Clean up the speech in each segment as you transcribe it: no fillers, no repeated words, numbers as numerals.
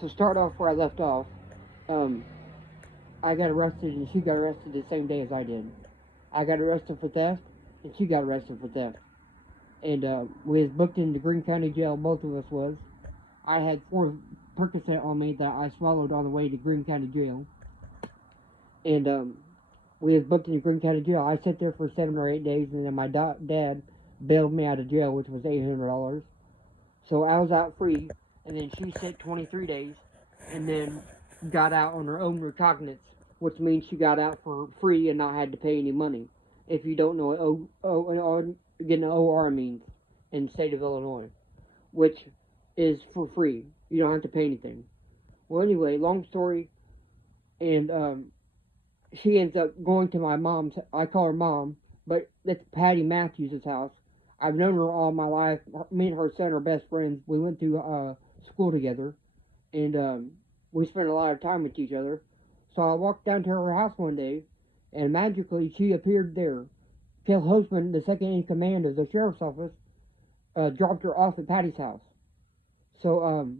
So start off where I left off. Um, I got arrested and she got arrested the same day as I did. I got arrested for theft and she got arrested for theft. And we was booked into Greene County Jail. Both of us was. I had 4 Percocet on me that I swallowed on the way to Greene County Jail. And we was booked into Greene County Jail. I sat there for 7 or 8 days, and then my dad bailed me out of jail, which was $800. So I was out free, and then she sat 23 days, and then got out on her own recognizance, which means she got out for free and not had to pay any money. If you don't know what getting an OR means in the state of Illinois, which is for free. You don't have to pay anything. Well, anyway, long story, and she ends up going to my mom's. I call her mom, but it's Patty Matthews' house. I've known her all my life. Me and her son are best friends. We went through school together, and we spent a lot of time with each other. So I walked down to her house one day, and magically she appeared there. Phil Hostman, the second in command of the sheriff's office, dropped her off at Patty's house. So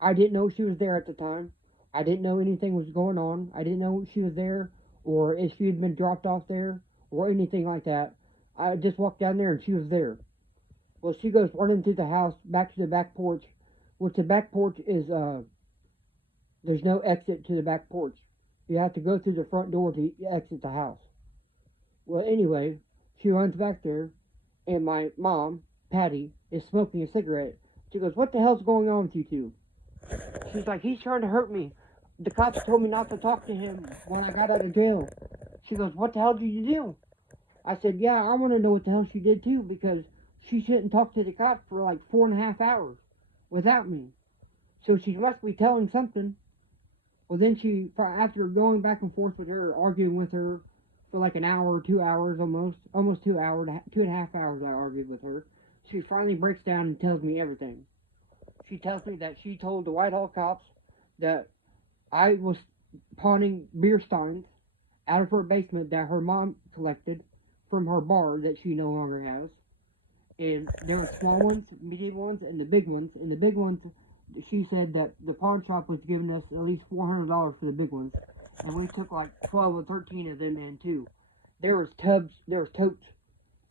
I didn't know she was there at the time. I didn't know anything was going on. I didn't know she was there or if she had been dropped off there or anything like that. I just walked down there and she was there. Well, she goes running through the house back to the back porch, which the back porch is, there's no exit to the back porch. You have to go through the front door to exit the house. Well, anyway, she runs back there and my mom, Patty, is smoking a cigarette. She goes, "What the hell's going on with you two?" She's like, "He's trying to hurt me. The cops told me not to talk to him when I got out of jail." She goes, "What the hell did you do?" I said, "Yeah, I want to know what the hell she did too, because she shouldn't talk to the cops for like 4.5 hours without me. So she must be telling something." Well, then after going back and forth with her, arguing with her for like an hour, 2 hours almost 2 hours, 2.5 hours, I argued with her. She finally breaks down and tells me everything. She tells me that she told the Whitehall cops that I was pawning beer steins out of her basement that her mom collected from her bar that she no longer has. And there were small ones, medium ones, and the big ones. And the big ones, she said that the pawn shop was giving us at least $400 for the big ones, and we took like 12 or 13 of them in too. There was totes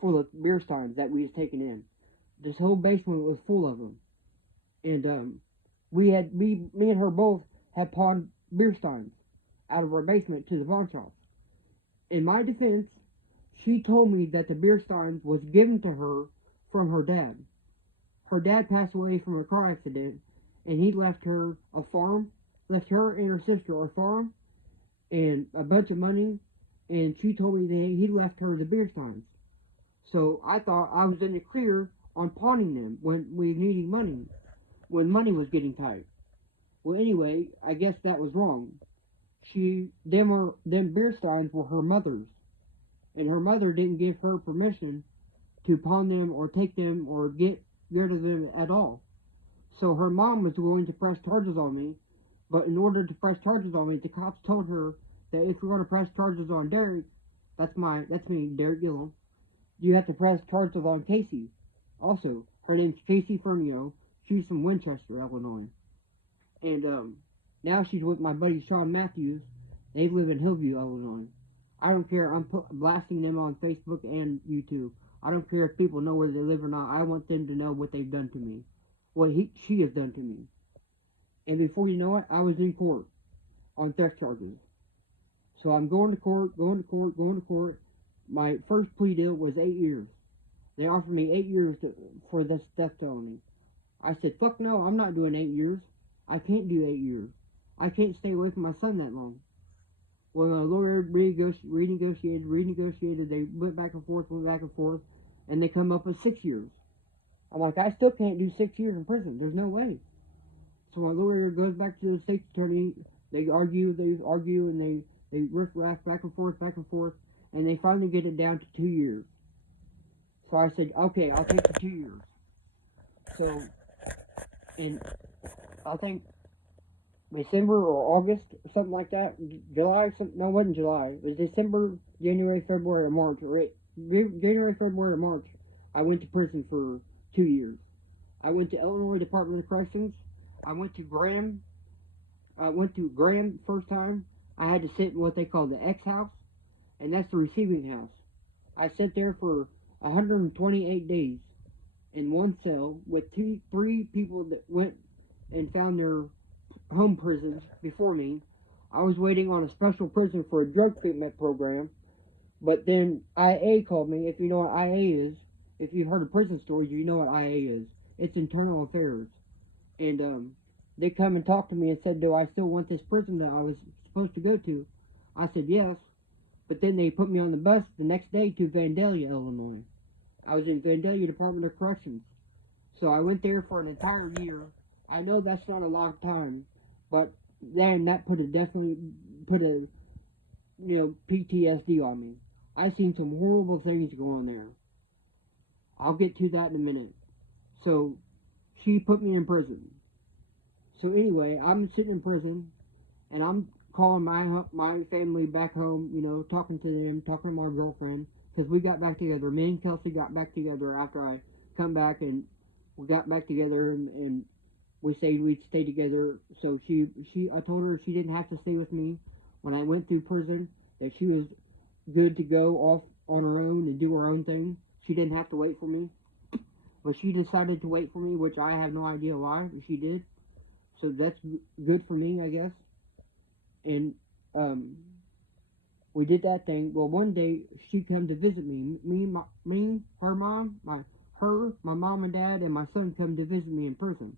full of beer steins that we was taking in. This whole basement was full of them, and me and her both had pawned beer steins out of our basement to the pawn shop. In my defense, she told me that the beer steins was given to her from her dad. Her dad passed away from a car accident, and he left her a farm, left her and her sister a farm, and a bunch of money, and she told me that he left her the beer steins. So I thought I was in the clear on pawning them when we needed money, when money was getting tight. Well, anyway, I guess that was wrong. Them beer steins were her mother's, and her mother didn't give her permission to pawn them or take them or get rid of them at all. So her mom was going to press charges on me, but in order to press charges on me, the cops told her that if you're going to press charges on Derek, that's me, Derek Gillum, you have to press charges on Casey. Also, her name's Casey Fermio. She's from Winchester, Illinois, and now she's with my buddy Sean Matthews. They live in Hillview, Illinois. I don't care. I'm blasting them on Facebook and YouTube. I don't care if people know where they live or not. I want them to know what they've done to me, she has done to me. And before you know it, I was in court on theft charges. So I'm going to court, going to court, going to court. My first plea deal was 8 years. They offered me 8 years for this theft felony. I said, "Fuck no, I'm not doing 8 years. I can't do 8 years. I can't stay away from my son that long." Well, the lawyer renegotiated. They went back and forth, and they come up with 6 years. I'm like, I still can't do 6 years in prison. There's no way. So my lawyer goes back to the state's attorney. They argue, and they riff raff back and forth, and they finally get it down to 2 years. So I said, okay, I'll take the 2 years. So, in I think December or August, or something like that, July, no, it wasn't July. It was December, January, February, or March. January, February, or March, I went to prison for 2 years. I went to Illinois Department of Corrections. I went to Graham. I went to Graham first time. I had to sit in what they call the X house, and that's the receiving house. I sat there for 128 days in one cell with three people that went and found their home prisons before me. I was waiting on a special prison for a drug treatment program, but then IA called me. If you know what IA is, if you've heard of prison stories, you know what IA is. It's internal affairs. And they come and talked to me and said, do I still want this prison that I was supposed to go to? I said yes. But then they put me on the bus the next day to Vandalia, Illinois. I was in Vandalia Department of Corrections. So I went there for an entire year. I know that's not a long time, but then that definitely put a PTSD on me. I seen some horrible things go on there. I'll get to that in a minute. So she put me in prison. So anyway, I'm sitting in prison, and I'm calling my family back home. Talking to them, talking to my girlfriend, because we got back together. Me and Kelsey got back together after I come back, and we got back together, and we said we'd stay together. So I told her she didn't have to stay with me when I went through prison. That she was good to go off on her own and do her own thing. She didn't have to wait for me. But she decided to wait for me, which I have no idea why, but she did. So that's good for me, I guess. And we did that thing. Well, one day she come to visit me. Her mom, my mom and dad, and my son come to visit me in person.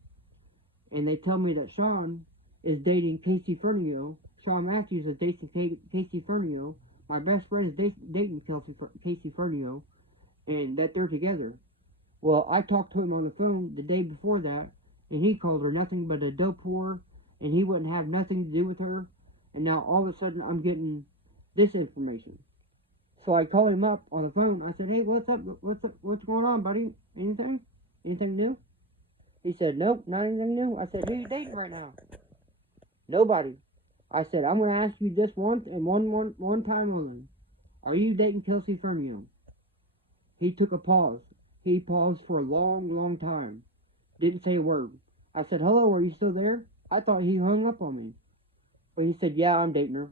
And they tell me that Sean is dating Casey Fernio. Sean Matthews is dating Casey Fernio. My best friend is dating Casey Fernio, and that they're together. Well, I talked to him on the phone the day before that, and he called her nothing but a dope whore, and he wouldn't have nothing to do with her. And now all of a sudden I'm getting this information. So I call him up on the phone. I said, "Hey, what's up? What's going on, buddy? Anything? Anything new?" He said, "Nope, not anything new." I said, "Who you dating right now?" "Nobody." I said, "I'm gonna ask you just once and one time only. Are you dating Kelsey Fermium?" He took a pause. He paused for a long, long time. Didn't say a word. I said, "Hello, are you still there?" I thought he hung up on me. But he said, "Yeah, I'm dating her."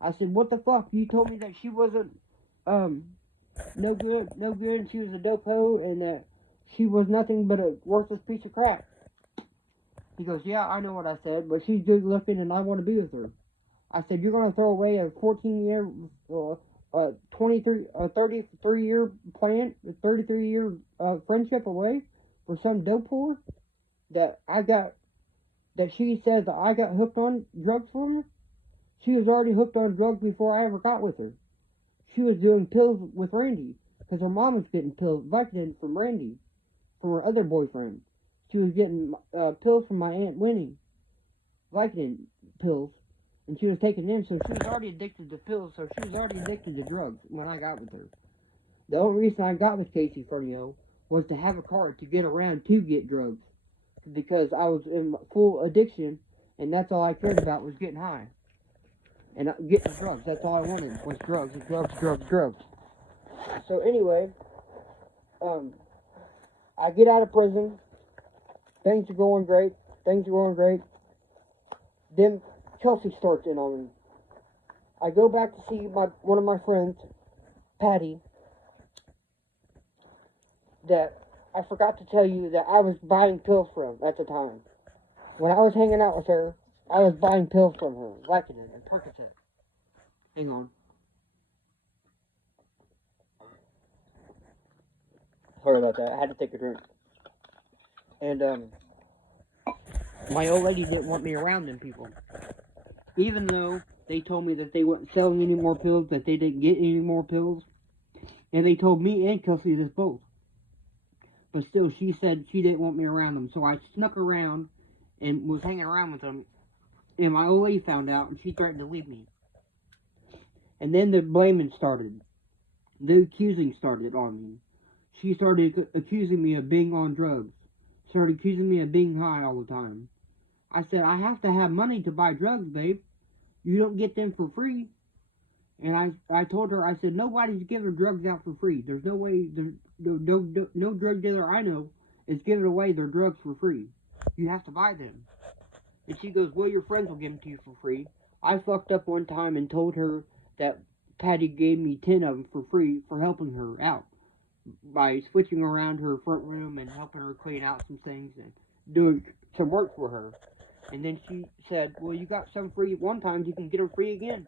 I said, "What the fuck? You told me that she wasn't no good, and she was a dope hoe, and that she was nothing but a worthless piece of crap." He goes, "Yeah, I know what I said, but she's good looking, and I want to be with her." I said, "You're gonna throw away a 14-year, 33-year plan, a 33-year friendship away for some dope whore that she says that I got hooked on drugs from her? She was already hooked on drugs before I ever got with her. She was doing pills with Randy, because her mom was getting pills, Vicodin from Randy, from her other boyfriend. She was getting pills from my Aunt Winnie, Vicodin pills, and she was taking them, so she was already addicted to pills, so she was already addicted to drugs when I got with her. The only reason I got with Casey Fernio was to have a car to get around to get drugs, because I was in full addiction, and that's all I cared about was getting high. And getting drugs, that's all I wanted was drugs, drugs. So anyway, I get out of prison, things are going great, then Chelsea starts in on me. I go back to see one of my friends, Patty, that I forgot to tell you that I was buying pills from at the time. When I was hanging out with her, I was buying pills from her, Vicodin and Percocet. Hang on. Sorry about that. I had to take a drink. And my old lady didn't want me around them people, even though they told me that they weren't selling any more pills, that they didn't get any more pills, and they told me and Kelsey this both. But still, she said she didn't want me around them, so I snuck around and was hanging around with them. And my old lady found out, and she threatened to leave me. And then the blaming started. The accusing started on me. She started accusing me of being on drugs. Started accusing me of being high all the time. I said, "I have to have money to buy drugs, babe. You don't get them for free." And I told her, I said, "Nobody's giving drugs out for free. There's no way, no drug dealer I know is giving away their drugs for free." You have to buy them. And she goes, well, your friends will give them to you for free. I fucked up one time and told her that Patty gave me 10 of them for free for helping her out by switching around her front room and helping her clean out some things and doing some work for her. And then she said, well, you got some free one time, you can get them free again.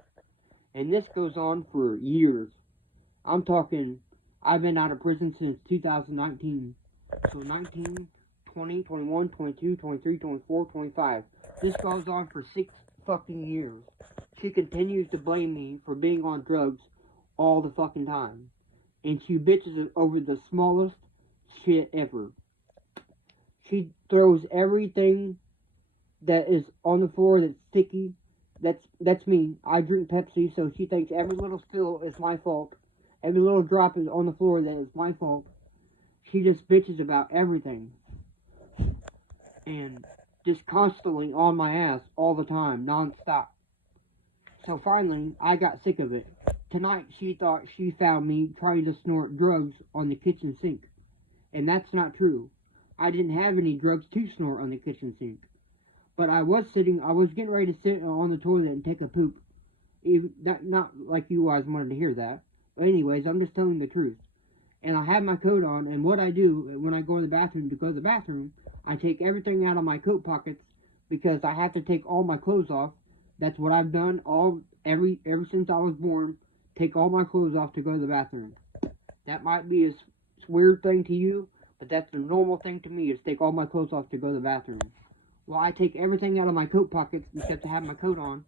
And this goes on for years. I'm talking, I've been out of prison since 2019. So 19, 20, 21, 22, 23, 24, 25. This goes on for 6 fucking years. She continues to blame me for being on drugs all the fucking time. And she bitches over the smallest shit ever. She throws everything that is on the floor that's sticky. That's me. I drink Pepsi, so she thinks every little spill is my fault. Every little drop is on the floor that is my fault. She just bitches about everything. And just constantly on my ass all the time, non-stop. So finally, I got sick of it. Tonight, she thought she found me trying to snort drugs on the kitchen sink. And that's not true. I didn't have any drugs to snort on the kitchen sink. But I was getting ready to sit on the toilet and take a poop. Not like you guys wanted to hear that. But anyways, I'm just telling the truth. And I have my coat on, and what I do when I go to the bathroom, I take everything out of my coat pockets because I have to take all my clothes off. That's what I've done ever since I was born. Take all my clothes off to go to the bathroom. That might be a weird thing to you, but that's the normal thing to me is take all my clothes off to go to the bathroom. Well, I take everything out of my coat pockets except to have my coat on,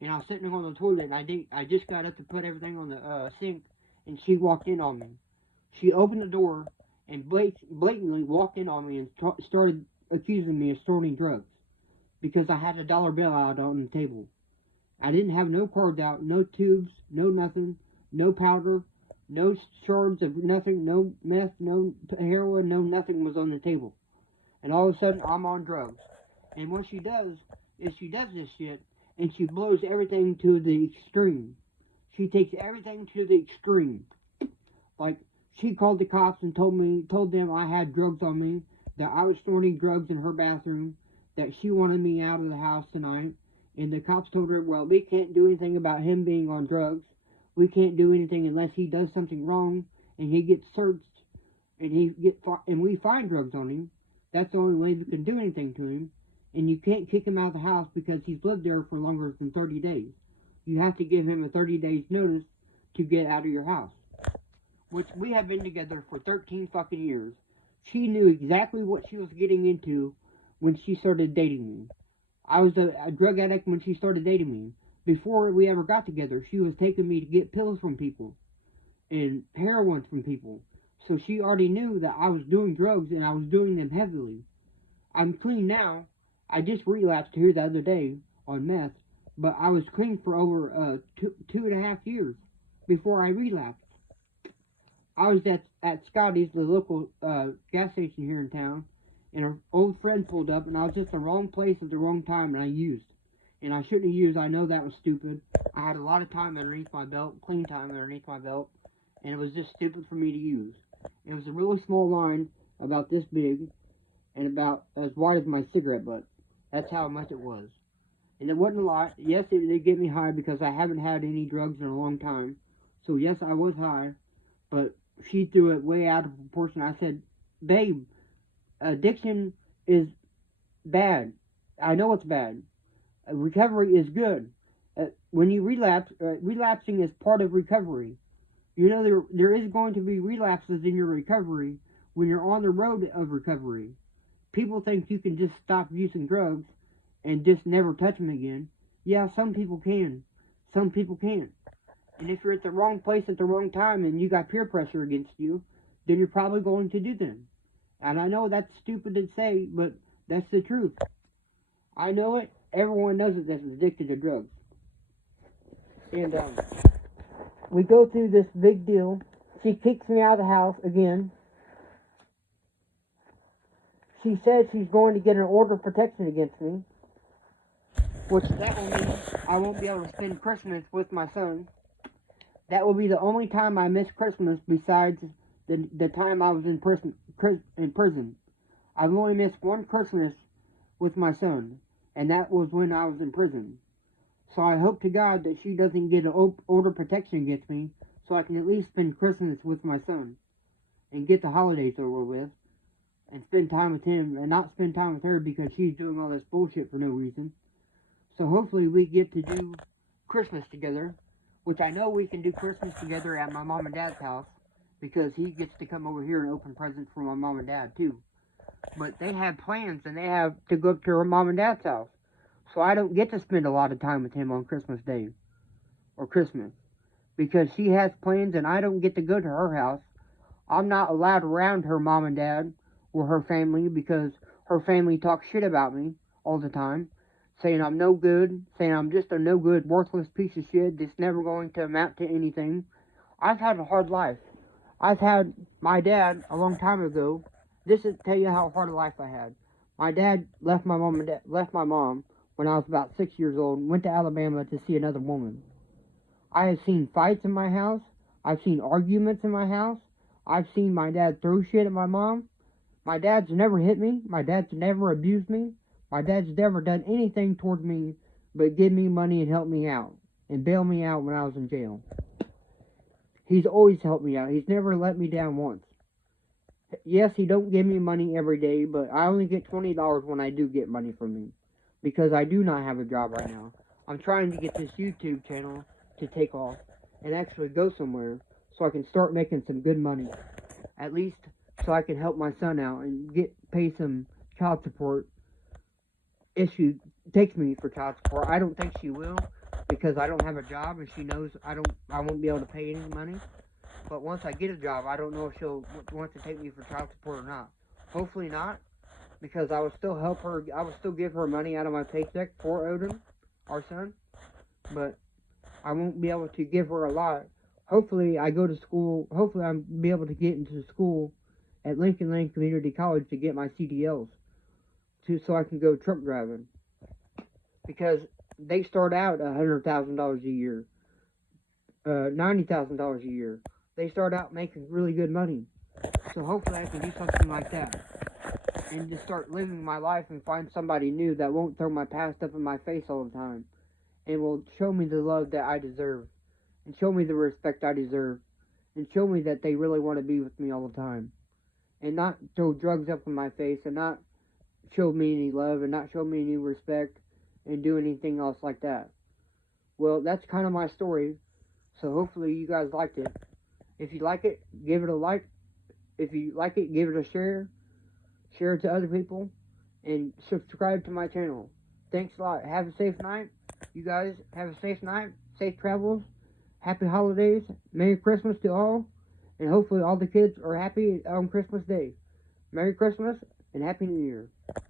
and I was sitting on the toilet, and I just got up to put everything on the sink, and she walked in on me. She opened the door and blatantly walked in on me and started accusing me of snorting drugs because I had a dollar bill out on the table. I didn't have no cards out, no tubes, no nothing, no powder, no shards of nothing, no meth, no heroin, no nothing was on the table. And all of a sudden, I'm on drugs. And what she does is she does this shit and she blows everything to the extreme. She takes everything to the extreme. Like, she called the cops and told them I had drugs on me, that I was snorting drugs in her bathroom, that she wanted me out of the house tonight. And the cops told her, well, we can't do anything about him being on drugs. We can't do anything unless he does something wrong and he gets searched and we find drugs on him. That's the only way we can do anything to him. And you can't kick him out of the house because he's lived there for longer than 30 days. You have to give him a 30 days notice to get out of your house. Which we have been together for 13 fucking years. She knew exactly what she was getting into when she started dating me. I was a drug addict when she started dating me. Before we ever got together, she was taking me to get pills from people and heroin from people. So she already knew that I was doing drugs and I was doing them heavily. I'm clean now. I just relapsed here the other day on meth, but I was clean for over 2.5 years before I relapsed. I was at Scotty's, the local gas station here in town, and an old friend pulled up, and I was just in the wrong place at the wrong time, and I used. And I shouldn't have used. I know that was stupid. I had a lot of time underneath my belt, clean time underneath my belt, and it was just stupid for me to use. It was a really small line, about this big, and about as wide as my cigarette butt. That's how much it was. And it wasn't a lot. Yes, it did get me high because I haven't had any drugs in a long time. So yes, I was high, but she threw it way out of proportion. I said, babe, addiction is bad. I know it's bad. Recovery is good. When you relapse, relapsing is part of recovery. You know there is going to be relapses in your recovery when you're on the road of recovery. People think you can just stop using drugs and just never touch them again. Yeah, some people can. Some people can't. And if you're at the wrong place at the wrong time and you got peer pressure against you, then you're probably going to do them. And I know that's stupid to say, but that's the truth. I know it. Everyone knows it that's addicted to drugs. And we go through this big deal. She kicks me out of the house again. She says she's going to get an order of protection against me, which that will mean I won't be able to spend Christmas with my son. That will be the only time I miss Christmas besides the time I was in prison. I've only missed one Christmas with my son, and that was when I was in prison. So I hope to God that she doesn't get an order protection against me, so I can at least spend Christmas with my son and get the holidays over with and spend time with him and not spend time with her because she's doing all this bullshit for no reason. So hopefully we get to do Christmas together, which I know we can do Christmas together at my mom and dad's house because he gets to come over here and open presents for my mom and dad too. But they have plans and they have to go up to her mom and dad's house. So I don't get to spend a lot of time with him on Christmas Day or Christmas because she has plans and I don't get to go to her house. I'm not allowed around her mom and dad or her family because her family talks shit about me all the time, saying I'm no good, saying I'm just a no good, worthless piece of shit that's never going to amount to anything. I've had a hard life. I've had my dad a long time ago. This is to tell you how hard a life I had. My dad left my mom when I was about 6 years old and went to Alabama to see another woman. I have seen fights in my house. I've seen arguments in my house. I've seen my dad throw shit at my mom. My dad's never hit me. My dad's never abused me. My dad's never done anything towards me but give me money and help me out and bail me out when I was in jail. He's always helped me out. He's never let me down once. Yes, he don't give me money every day, but I only get $20 when I do get money from him because I do not have a job right now. I'm trying to get this YouTube channel to take off and actually go somewhere so I can start making some good money. At least so I can help my son out and pay some child support if she takes me for child support. I don't think she will because I don't have a job and she knows I won't be able to pay any money. But once I get a job, I don't know if she'll want to take me for child support or not. Hopefully not, because I will still help her. I will still give her money out of my paycheck for Odin, our son. But I won't be able to give her a lot. Hopefully I go to school. Hopefully I'll be able to get into school at Lincoln Lane Community College to get my CDLs so I can go truck driving. Because they start out $100,000 a year, $90,000 a year. They start out making really good money. So hopefully I can do something like that. And just start living my life and find somebody new that won't throw my past up in my face all the time. And will show me the love that I deserve. And show me the respect I deserve. And show me that they really want to be with me all the time. And not throw drugs up in my face. And not show me any love. And not show me any respect. And do anything else like that. Well, that's kind of my story. So hopefully you guys liked it. If you like it, give it a like. If you like it, give it a share. Share it to other people. And subscribe to my channel. Thanks a lot. Have a safe night. You guys have a safe night. Safe travels. Happy holidays. Merry Christmas to all. And hopefully all the kids are happy on Christmas Day. Merry Christmas and Happy New Year.